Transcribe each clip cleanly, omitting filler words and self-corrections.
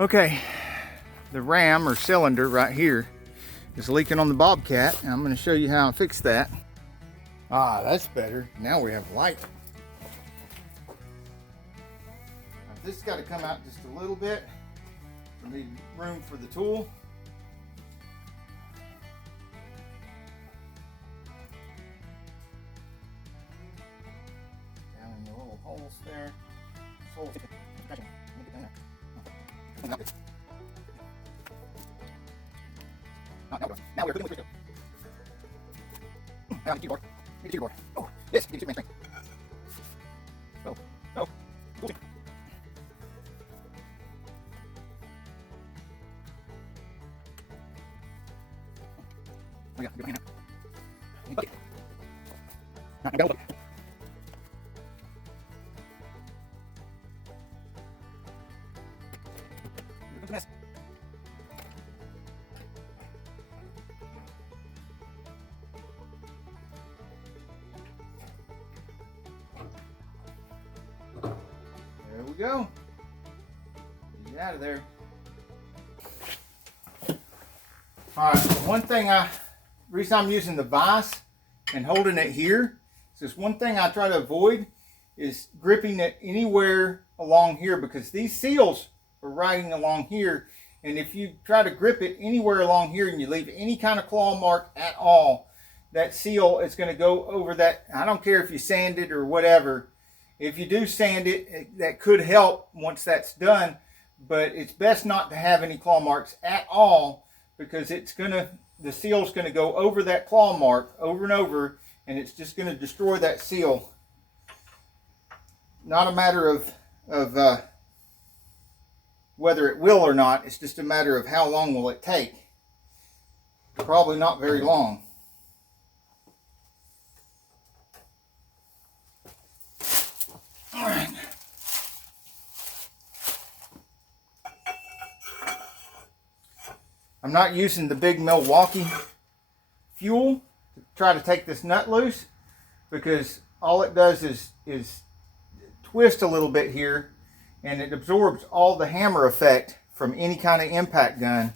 Okay, the ram or cylinder right here is leaking on the Bobcat, and I'm going to show you how I fix that. Ah, that's better. Now we have light. Now, this has got to come out just a little bit. We need room for the tool. Down in the little holes there. Now we're good. Now get keyboard. Get keyboard. Oh, yes, get your strength. Oh, oh, cool. Oh yeah, good hand now. Bucket. Now go. Mess. There we go. Get out of there. All right, one thing reason I'm using the vise and holding it here is just one thing I try to avoid is gripping it anywhere along here, because these seals are riding along here, and if you try to grip it anywhere along here and you leave any kind of claw mark at all, that seal is going to go over that. I don't care if you sand it or whatever. If you do sand it, that could help once that's done, but it's best not to have any claw marks at all, because the seal's going to go over that claw mark over and over, and it's just going to destroy that seal. Not a matter of whether it will or not, it's just a matter of how long will it take. Probably not very long. All right. I'm not using the big Milwaukee fuel to try to take this nut loose, because all it does is twist a little bit here, and it absorbs all the hammer effect from any kind of impact gun.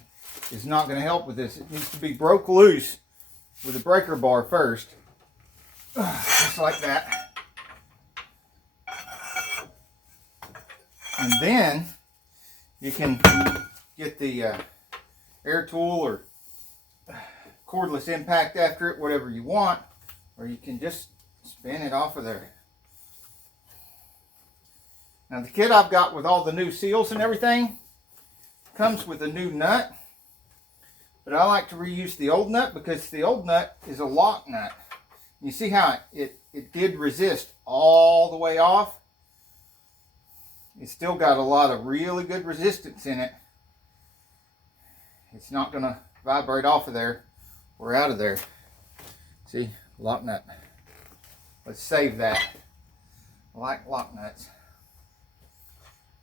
Is not going to help with this. It needs to be broke loose with a breaker bar first, just like that. And then you can get the air tool or cordless impact after it, whatever you want, or you can just spin it off of there. Now the kit I've got with all the new seals and everything comes with a new nut, but I like to reuse the old nut because the old nut is a lock nut. You see how it did resist all the way off? It's still got a lot of really good resistance in it. It's not going to vibrate off of there or out of there. See, lock nut. Let's save that. I like lock nuts.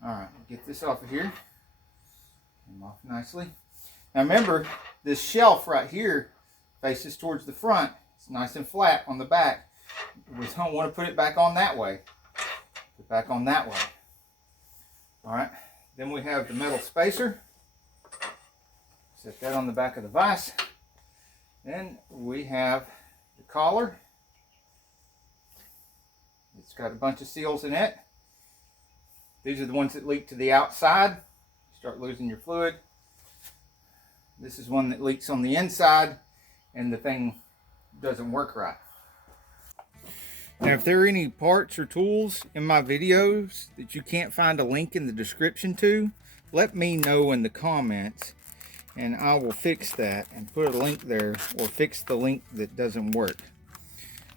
Alright, get this off of here. Come off nicely. Now remember, this shelf right here faces towards the front. It's nice and flat on the back. We don't want to put it back on that way. Put it back on that way. Alright, then we have the metal spacer. Set that on the back of the vise. Then we have the collar. It's got a bunch of seals in it. These are the ones that leak to the outside. You start losing your fluid. This is one that leaks on the inside, and the thing doesn't work right. Now, if there are any parts or tools in my videos that you can't find a link in the description to, let me know in the comments, and I will fix that and put a link there, or fix the link that doesn't work.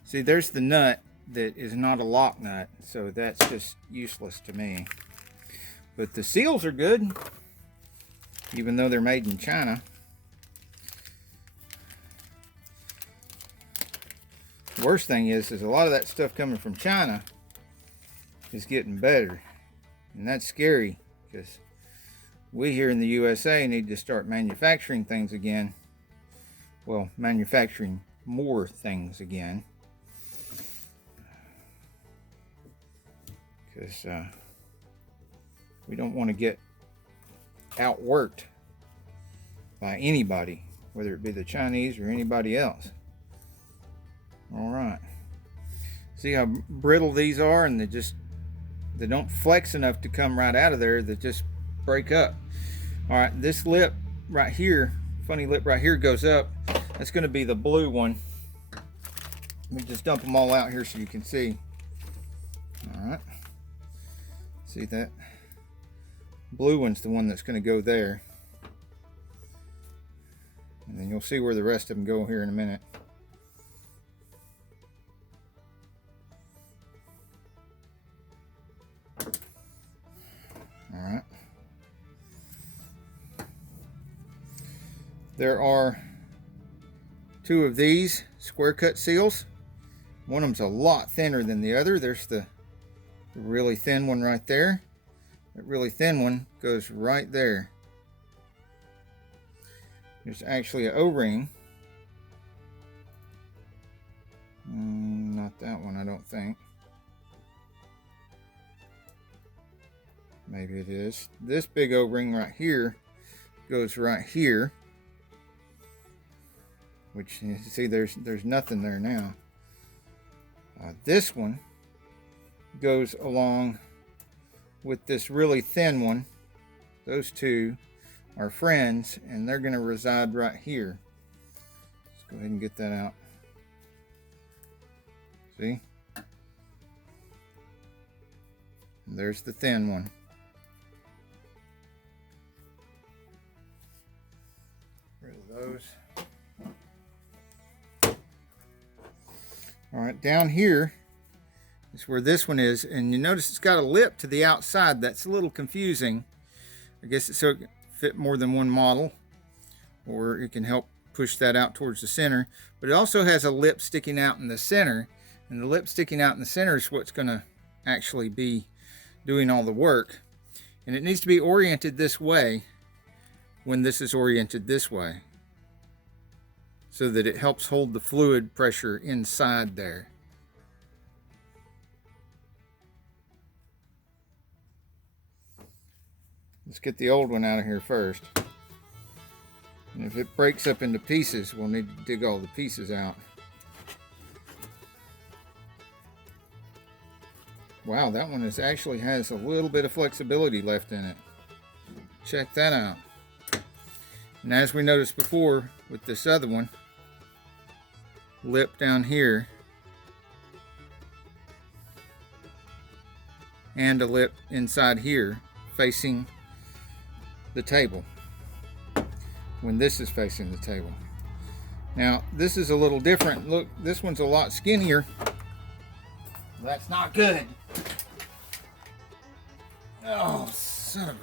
See, there's the nut that is not a lock nut, so that's just useless to me. But the seals are good, even though they're made in China. The worst thing is a lot of that stuff coming from China is getting better, and that's scary, because we here in the USA need to start manufacturing things again. Well, manufacturing more things again, because we don't want to get outworked by anybody, whether it be the Chinese or anybody else. All right. See how brittle these are, and they don't flex enough to come right out of there. They just break up. All right, this lip right here, funny lip right here, goes up. That's going to be the blue one. Let me just dump them all out here so you can see. All right. See that? Blue one's the one that's going to go there. And then you'll see where the rest of them go here in a minute. All right. There are two of these square cut seals. One of them's a lot thinner than the other. There's the really thin one right there. That really thin one goes right there. There's actually an O-ring. Not that one, I don't think. Maybe it is. This big O-ring right here goes right here. Which you see there's nothing there now. This one goes along with this really thin one. Those two are friends, and they're going to reside right here. Let's go ahead and get that out. See? And there's the thin one. Rid of those. All right, down here is where this one is, and you notice it's got a lip to the outside. That's a little confusing. I guess it's so it can fit more than one model, or it can help push that out towards the center. But it also has a lip sticking out in the center, and the lip sticking out in the center is what's going to actually be doing all the work. And it needs to be oriented this way when this is oriented this way, so that it helps hold the fluid pressure inside there. Let's get the old one out of here first. And if it breaks up into pieces, we'll need to dig all the pieces out. Wow, that one actually has a little bit of flexibility left in it. Check that out. And as we noticed before with this other one, lip down here and a lip inside here facing the table when this is facing the table. Now this is a little different. Look, this one's a lot skinnier. That's not good. Oh, son of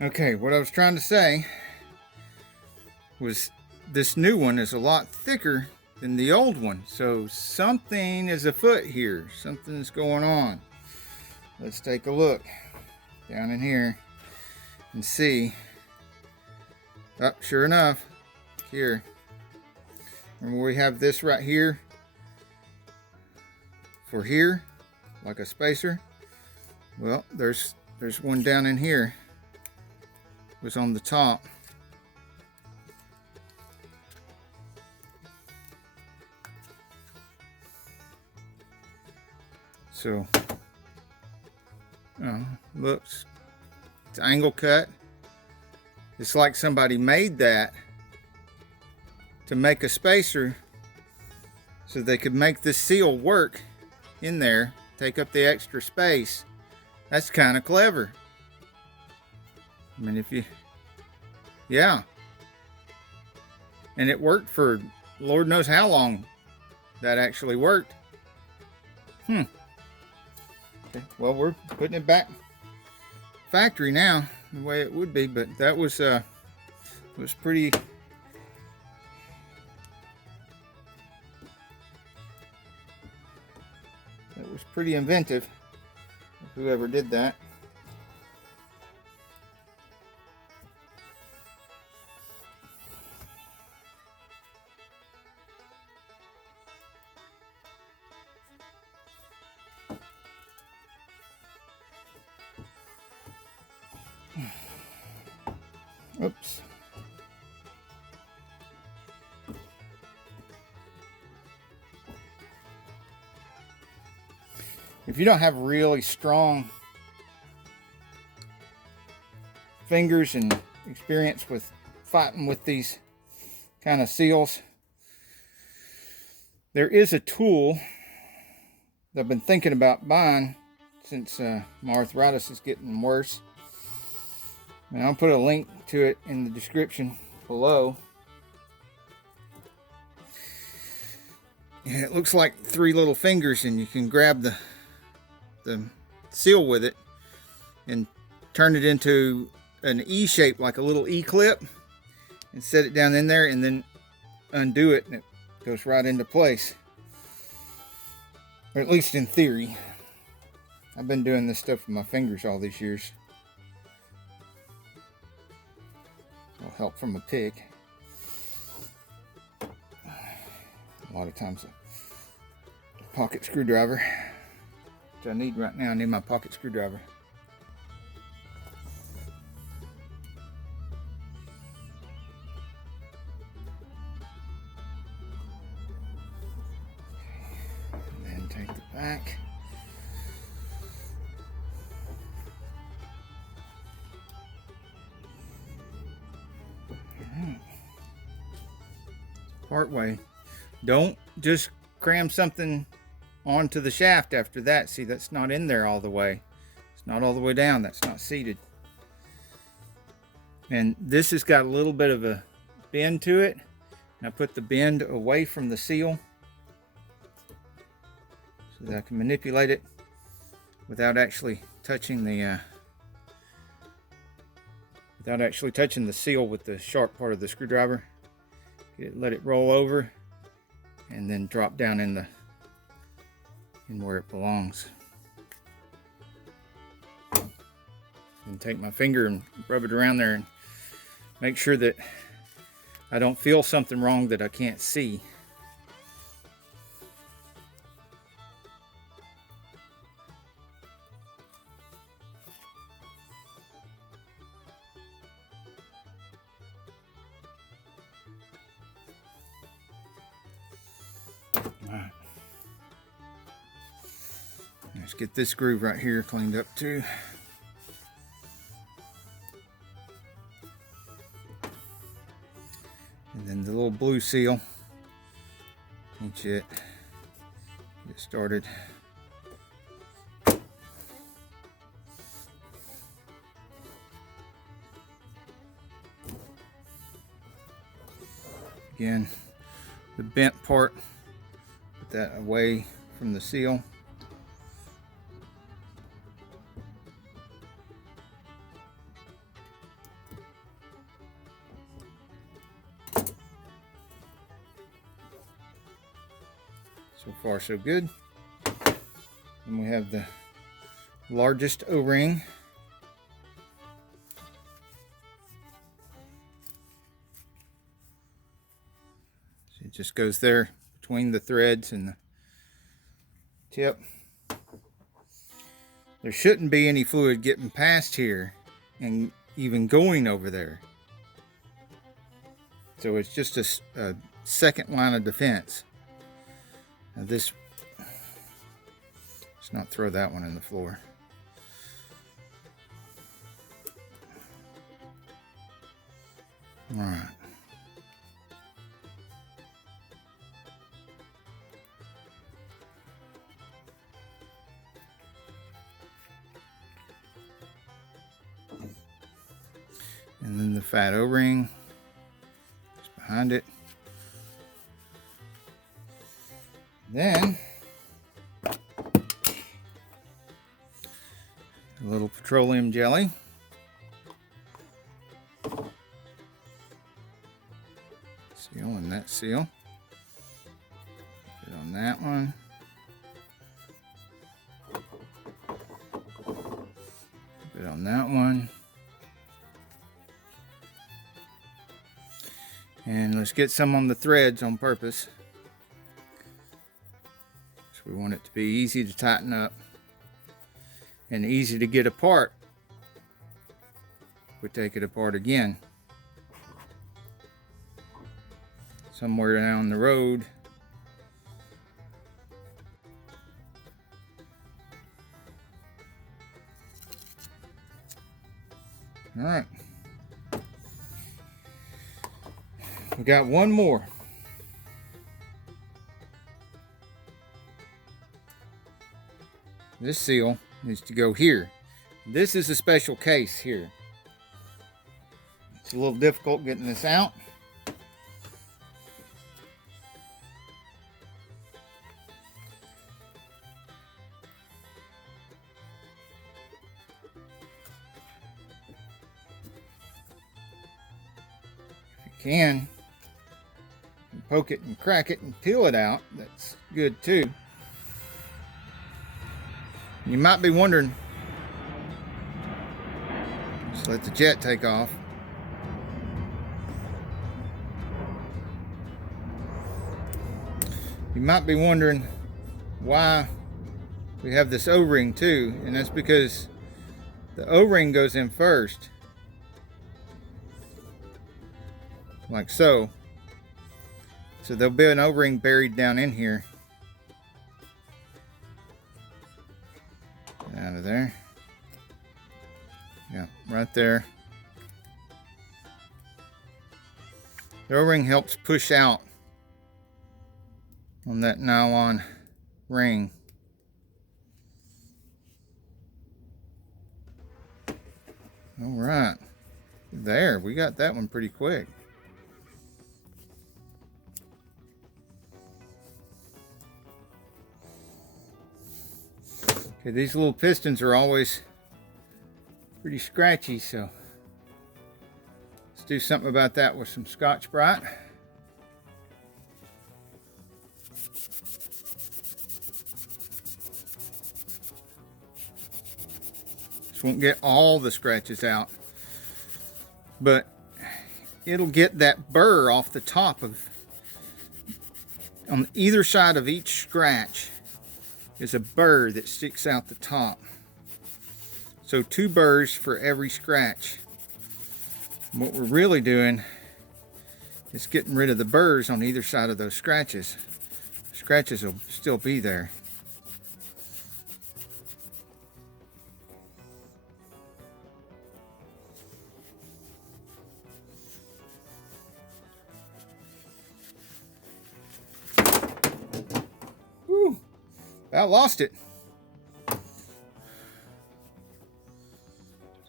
a... Okay, what I was trying to say was this new one is a lot thicker than the old one. So something is afoot here. Something's going on. Let's take a look down in here and see. Oh, sure enough, here. Remember we have this right here for here, like a spacer. Well, there's one down in here. It was on the top. So, looks, it's angle cut. It's like somebody made that to make a spacer so they could make this seal work in there, take up the extra space. That's kind of clever. I mean, if you, yeah. And it worked for Lord knows how long that actually worked. Okay, well, we're putting it back factory now, the way it would be, but that was pretty. That was pretty inventive, whoever did that. Oops. If you don't have really strong fingers and experience with fighting with these kind of seals, there is a tool that I've been thinking about buying since my arthritis is getting worse. And I'll put a link to it in the description below. And it looks like 3 little fingers, and you can grab the seal with it and turn it into an E shape, like a little E clip, and set it down in there, and then undo it, and it goes right into place. Or at least in theory. I've been doing this stuff with my fingers all these years. It'll help from a pick. A lot of times a pocket screwdriver, which I need right now. I need my pocket screwdriver. And then take the back. Part way. Don't just cram something onto the shaft after that. See, that's not in there all the way. It's not all the way down. That's not seated. And this has got a little bit of a bend to it. And I put the bend away from the seal so that I can manipulate it without actually touching the seal with the sharp part of the screwdriver. Let it roll over and then drop down in where it belongs. And take my finger and rub it around there and make sure that I don't feel something wrong that I can't see. Alright. Let's get this groove right here cleaned up too. And then the little blue seal. Pinch it. Get started. Again, the bent part, put that away from the seal. So far so good. And we have the largest O-ring. So it just goes there between the threads and the tip. There shouldn't be any fluid getting past here and even going over there. So it's just a second line of defense. Now this, let's not throw that one in the floor. All right. And then the fat O-ring is behind it. Then a little petroleum jelly. Seal and that seal. Put on that one. Put on that one. And let's get some on the threads on purpose. We want it to be easy to tighten up and easy to get apart we take it apart again. Somewhere down the road. All right. We got one more. This seal needs to go here. This is a special case here. It's a little difficult getting this out. If you can, poke it and crack it and peel it out. That's good too. You might be wondering, just let the jet take off. You might be wondering why we have this O-ring too, and that's because the O-ring goes in first, like so. So there'll be an O-ring buried down in here. Out of there. Yeah, right there. The O-ring helps push out on that nylon ring. All right. There, we got that one pretty quick. Okay, these little pistons are always pretty scratchy, so let's do something about that with some Scotch-Brite. This won't get all the scratches out, but it'll get that burr off the top of, on either side of each scratch is a burr that sticks out the top. So 2 burrs for every scratch. And what we're really doing is getting rid of the burrs on either side of those scratches. The scratches will still be there. Whew. About lost it.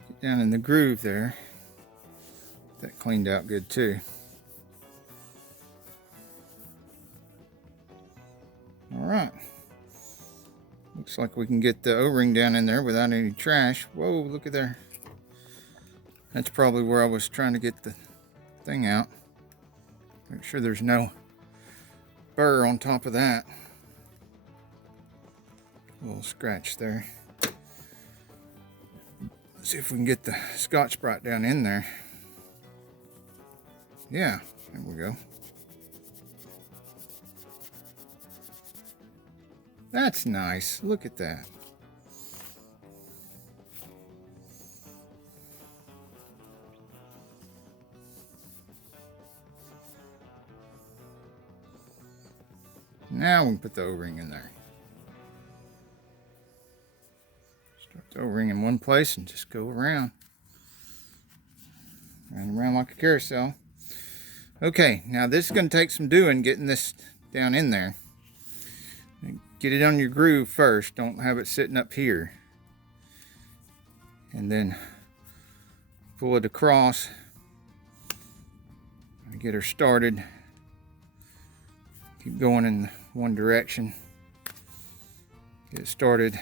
Get down in the groove there. That cleaned out good too. All right. Looks like we can get the O-ring down in there without any trash. Whoa, look at there. That's probably where I was trying to get the thing out. Make sure there's no burr on top of that. A little scratch there. Let's see if we can get the Scotch-Brite down in there. Yeah, there we go. That's nice. Look at that. Now we can put the O-ring in there. Start the O-ring in one place and just go around. Round and around like a carousel. Okay, now this is going to take some doing getting this down in there. Get it on your groove first. Don't have it sitting up here. And then pull it across. Get her started. Keep going in one direction. Get it started.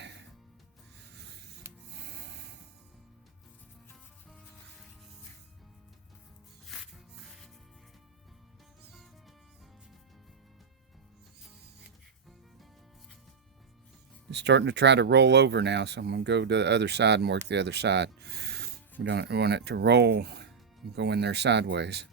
It's starting to try to roll over now, so I'm going to go to the other side and work the other side. We don't want it to roll and go in there sideways.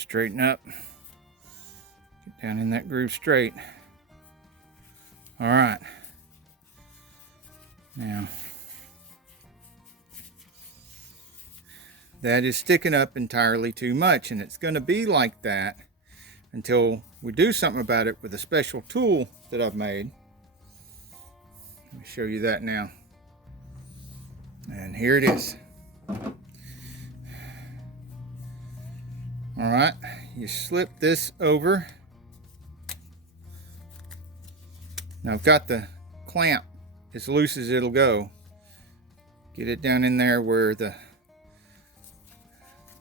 straighten up. Get down in that groove straight. All right. Now, that is sticking up entirely too much, and it's going to be like that until we do something about it with a special tool that I've made. Let me show you that now. And here it is. All right, you slip this over. Now I've got the clamp as loose as it'll go. Get it down in there where the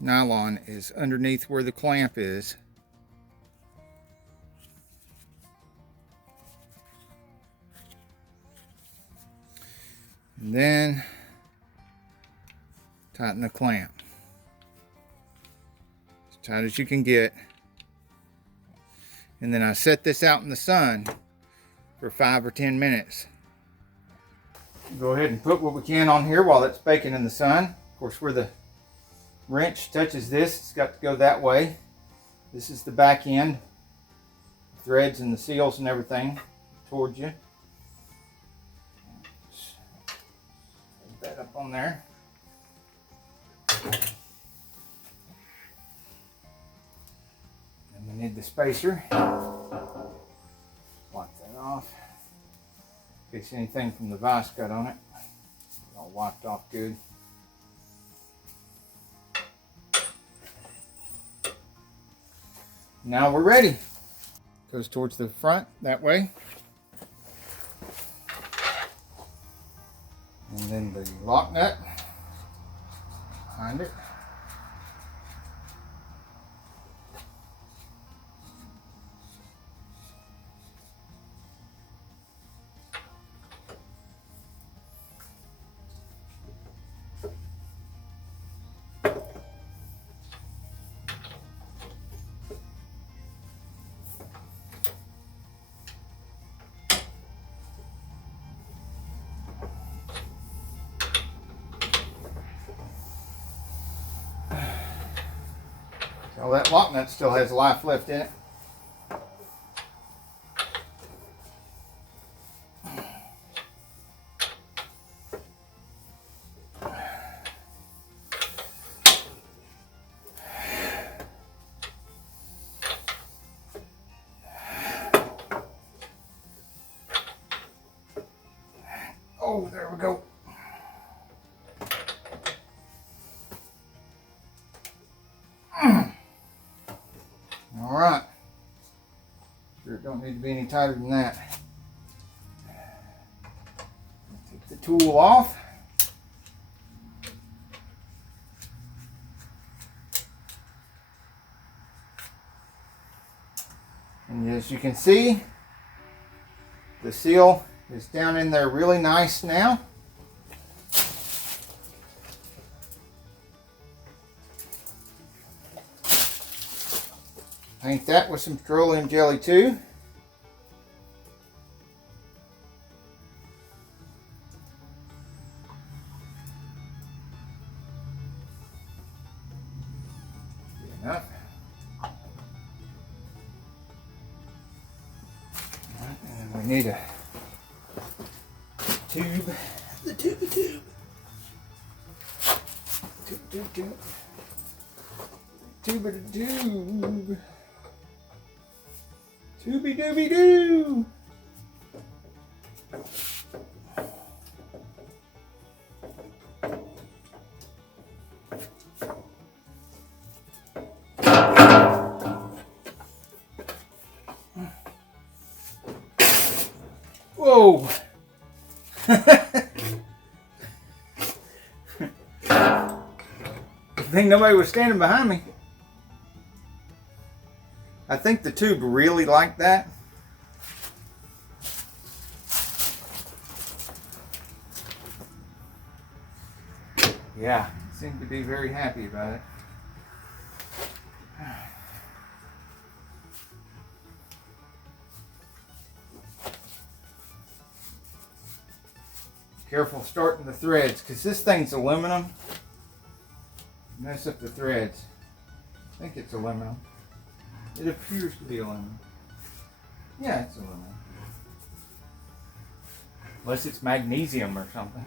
nylon is underneath where the clamp is. And then tighten the clamp. As tight as you can get. And then I set this out in the sun for 5 or 10 minutes. Go ahead and put what we can on here while it's baking in the sun. Of course, where the wrench touches this, it's got to go that way. This is the back end. Threads and the seals and everything towards you. Just put that up on there. And we need the spacer. Wipe that off. In case anything from the vise got on it. All wiped off good. Now we're ready. Goes towards the front that way. And then the lock nut behind it. So that lock nut still has life left in it. Oh, there we go. All right. Sure, it don't need to be any tighter than that. Take the tool off. And as you can see, the seal is down in there really nice now. Paint that with some petroleum jelly too. Good enough. Right, and we need a tube. The tube. Tube. Tubey dooby doo! Whoa! I think nobody was standing behind me. I think the tube really liked that. Yeah, seemed to be very happy about it. Careful starting the threads, because this thing's aluminum. Mess up the threads. I think it's aluminum. It appears to be aluminum. Yeah, it's aluminum. Unless it's magnesium or something.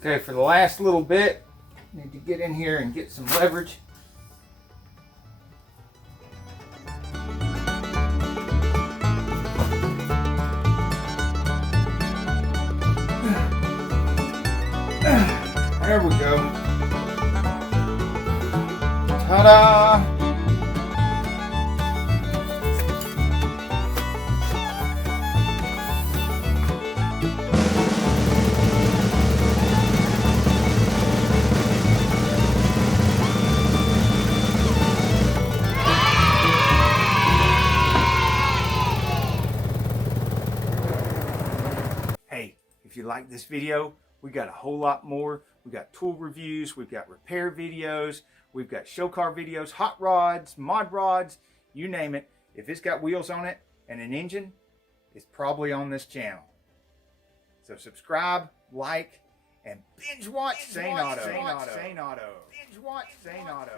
Okay, for the last little bit, need to get in here and get some leverage. There we go. Ta-da! Hey, if you like this video, we got a whole lot more. We got tool reviews, we've got repair videos, we've got show car videos, hot rods, mod rods, you name it. If it's got wheels on it and an engine, it's probably on this channel. So subscribe, like, and binge watch Saneauto. Binge watch Saneauto.